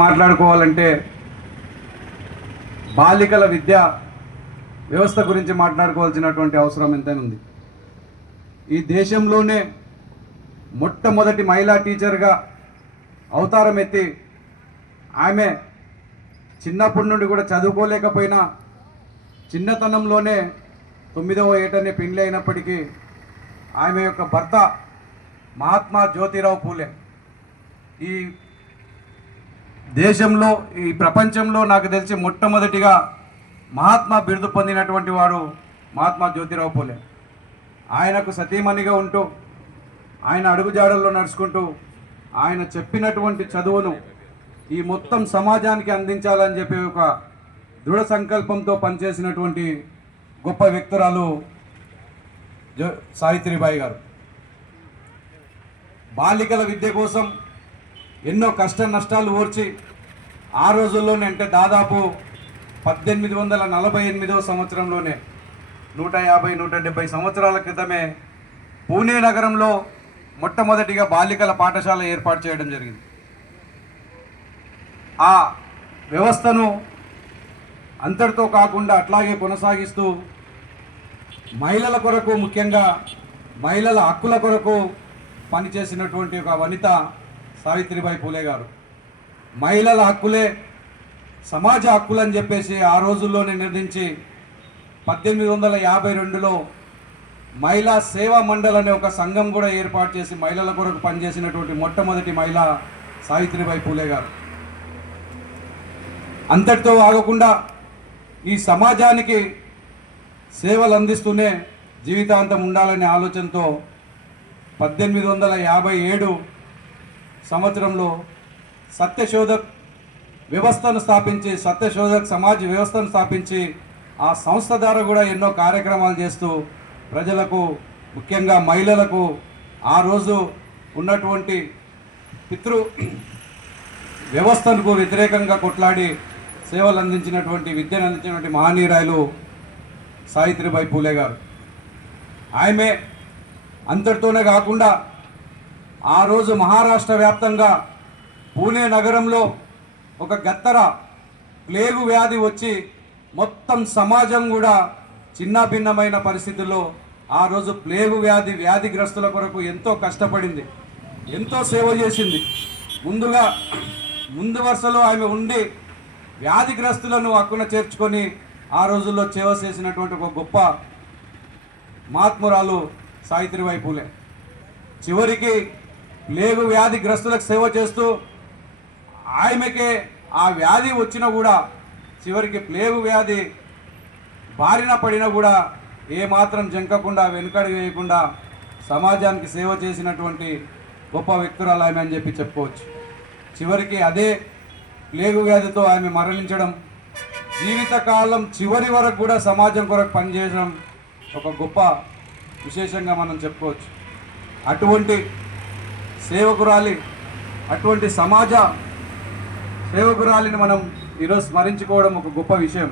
మాట్లాడుకోవాలంటే బాలికల విద్యా వ్యవస్థ గురించి మాట్లాడుకోవాల్సినటువంటి అవసరం ఎంతైనా ఉంది. ఈ దేశంలోనే మొట్టమొదటి మహిళా టీచర్గా అవతారం ఎత్తి ఆమె చిన్నప్పటి నుండి కూడా చదువుకోలేకపోయినా చిన్నతనంలోనే 9వ ఏటనే పెళ్లి అయినప్పటికీ ఆమె యొక్క భర్త మహాత్మా జ్యోతిరావు పూలే ఈ దేశంలో ఈ ప్రపంచంలో నాకు తెలిసి మొట్టమొదటిగా మహాత్మా బిరుదు పొందినటువంటి వాడు మహాత్మా జ్యోతిరావు పూలే. ఆయనకు సతీమణిగా ఉంటూ ఆయన అడుగుజాడల్లో నడుచుకుంటూ ఆయన చెప్పినటువంటి చదువును ఈ మొత్తం సమాజానికి అందించాలని చెప్పి ఒక దృఢ సంకల్పంతో పనిచేసినటువంటి గొప్ప వ్యక్తురాలు సావిత్రిబాయి గారు. బాలికల విద్య కోసం ఎన్నో కష్ట నష్టాలు ఓర్చి ఆ రోజుల్లోనే అంటే దాదాపు 1848వ సంవత్సరంలోనే 150-170 సంవత్సరాల క్రితమే పూణే నగరంలో మొట్టమొదటిగా బాలికల పాఠశాల ఏర్పాటు చేయడం జరిగింది. ఆ వ్యవస్థను అంతటితో కాకుండా అట్లాగే కొనసాగిస్తూ మహిళల కొరకు, ముఖ్యంగా మహిళల హక్కుల కొరకు పనిచేసినటువంటి ఒక వనిత సావిత్రిబాయి పూలే గారు. మహిళల హక్కులే సమాజ హక్కులు అని చెప్పేసి ఆ రోజుల్లోనే నిర్ణయించి 1852లో మహిళా సేవా మండల్ అనే ఒక సంఘం కూడా ఏర్పాటు చేసి మహిళల కొరకు పనిచేసినటువంటి మొట్టమొదటి మహిళ సావిత్రిబాయి పూలే గారు. అంతటితో ఆగకుండా ఈ సమాజానికి సేవలు అందిస్తూనే జీవితాంతం ఉండాలనే ఆలోచనతో 1857 సంవత్సరంలో సత్యశోధక్ వ్యవస్థను స్థాపించి సత్యశోధక్ సమాజ్ వ్యవస్థను స్థాపించి ఆ సంస్థ ద్వారా కూడా ఎన్నో కార్యక్రమాలు చేస్తూ ప్రజలకు, ముఖ్యంగా మహిళలకు ఆ రోజు ఉన్నటువంటి పితృ వ్యవస్థకు వ్యతిరేకంగా కొట్లాడి సేవలు అందించినటువంటి, విద్యను అందించినటువంటి మహనీయురాయలు సావిత్రిబాయి పూలే గారు. ఆమె అంతటితోనే కాకుండా ఆ రోజు మహారాష్ట్ర వ్యాప్తంగా పూణే నగరంలో ఒక గత్తర ప్లేగు వ్యాధి వచ్చి మొత్తం సమాజం కూడా చిన్నాభిన్నమైన పరిస్థితుల్లో ఆ రోజు ప్లేగు వ్యాధిగ్రస్తుల కొరకు ఎంతో కష్టపడింది, ఎంతో సేవ చేసింది. ముందు వరుసలో ఆమె ఉండి వ్యాధిగ్రస్తులను హక్కున చేర్చుకొని ఆ రోజుల్లో సేవ చేసినటువంటి ఒక గొప్ప మహాత్మురాలు సావిత్రిబాయి పూలే. చివరికి ప్లేగు వ్యాధిగ్రస్తులకు సేవ చేస్తూ ఆమెకే ఆ వ్యాధి వచ్చినా కూడా, చివరికి ప్లేగు వ్యాధి బారిన పడినా కూడా ఏమాత్రం జంకకుండా, వెనుకడుగు వేయకుండా సమాజానికి సేవ చేసినటువంటి గొప్ప వ్యక్తురాలు ఆమె అని చెప్పి చెప్పుకోవచ్చు. చివరికి అదే ప్లేగు వ్యాధితో ఆమె మరణించడం, జీవితకాలం చివరి వరకు కూడా సమాజం కొరకు పనిచేయడం ఒక గొప్ప విశేషంగా మనం చెప్పుకోవచ్చు. అటువంటి సేవకురాలి, అటువంటి సమాజ సేవకురాలిని మనం ఈరోజు స్మరించుకోవడం ఒక గొప్ప విషయం.